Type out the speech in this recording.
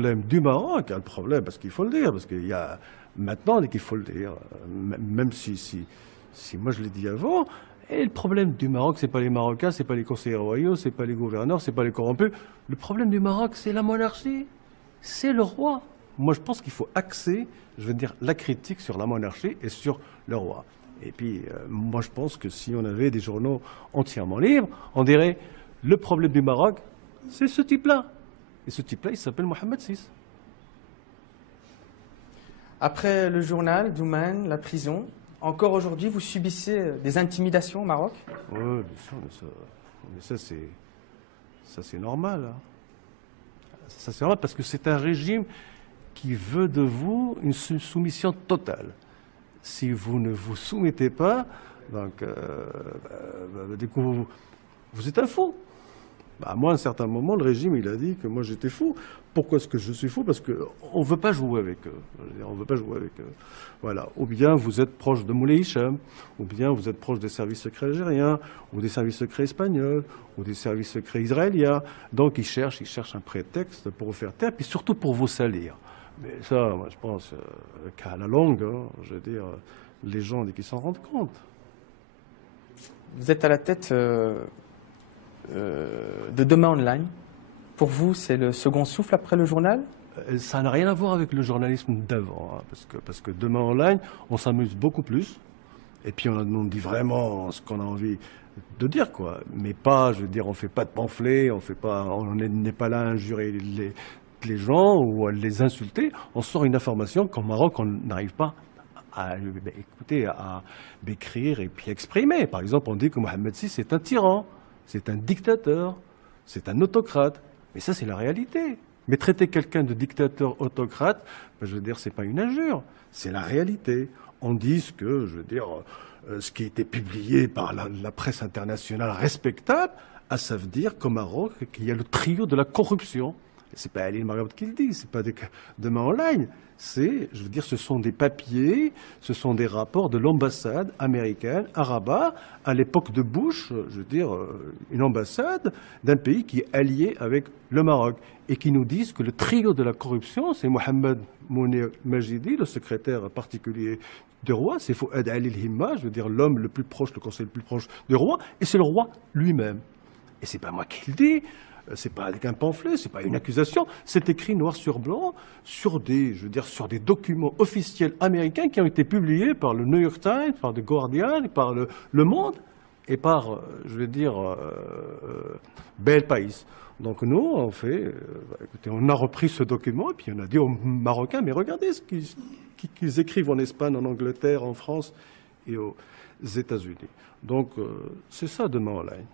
problème du Maroc, il y a le problème, parce qu'il faut le dire, parce qu'il y a maintenant qu'il faut le dire, même si moi je l'ai dit avant, et le problème du Maroc, ce n'est pas les Marocains, ce n'est pas les conseillers royaux, ce n'est pas les gouverneurs, ce n'est pas les corrompus. Le problème du Maroc, c'est la monarchie, c'est le roi. Moi, je pense qu'il faut axer, je veux dire, la critique sur la monarchie et sur le roi. Et puis, moi, je pense que si on avait des journaux entièrement libres, on dirait, le problème du Maroc, c'est ce type-là. Et ce type-là, il s'appelle Mohamed VI. Après le journal, Douman, la prison, encore aujourd'hui, vous subissez des intimidations au Maroc? Oui, bien sûr, mais ça c'est normal. Hein. Ça c'est normal parce que c'est un régime qui veut de vous une soumission totale. Si vous ne vous soumettez pas, donc, du coup, vous êtes un fou. Bah, moi, à un certain moment, le régime, il a dit que moi, j'étais fou. Pourquoi est-ce que je suis fou? Parce qu'on ne veut pas jouer avec eux. On veut pas jouer avec eux. Voilà. Ou bien vous êtes proche de Moulay Hicham, ou bien vous êtes proche des services secrets algériens, ou des services secrets espagnols, ou des services secrets israéliens. Donc, ils cherchent un prétexte pour vous faire taire, puis surtout pour vous salir. Mais ça, moi, je pense qu'à la longue, hein, je veux dire, les gens, dès qu'ils s'en rendent compte. Vous êtes à la tête de Demain Online. Pour vous, c'est le second souffle après le journal? Ça n'a rien à voir avec le journalisme d'avant, hein, parce que Demain Online, on s'amuse beaucoup plus, et puis on dit vraiment ce qu'on a envie de dire, quoi. Mais pas, je veux dire, on ne fait pas de pamphlets, on n'est pas là à injurer les gens ou à les insulter. On sort une information qu'au Maroc, on n'arrive pas à écouter, à écrire et puis exprimer. Par exemple, on dit que Mohamed VI est un tyran, c'est un dictateur, c'est un autocrate. Mais ça, c'est la réalité. Mais traiter quelqu'un de dictateur autocrate, ben, je veux dire, c'est pas une injure, c'est la réalité. On dit ce que, je veux dire, ce qui a été publié par la presse internationale respectable, ça veut dire qu'au Maroc, qu'il y a le trio de la corruption. C'est pas Ali Marabouh qui le dit, c'est pas Demain Online. Je veux dire, ce sont des papiers, ce sont des rapports de l'ambassade américaine à Rabat, à l'époque de Bush, je veux dire, une ambassade d'un pays qui est allié avec le Maroc, et qui nous disent que le trio de la corruption, c'est Mohamed Mounir Majidi, le secrétaire particulier du roi, c'est Fouad Ali El-Himma, je veux dire, l'homme le plus proche, le conseiller le plus proche du roi, et c'est le roi lui-même. Et c'est pas moi qui le dis. C'est pas avec un pamphlet, c'est pas une accusation, c'est écrit noir sur blanc sur des documents officiels américains qui ont été publiés par le New York Times, par The Guardian, par le Monde et par, je veux dire, Bel País. Donc nous, on fait, écoutez, on a repris ce document et puis on a dit aux Marocains, mais regardez ce qu'ils écrivent en Espagne, en Angleterre, en France et aux États-Unis. Donc c'est ça Demain Online.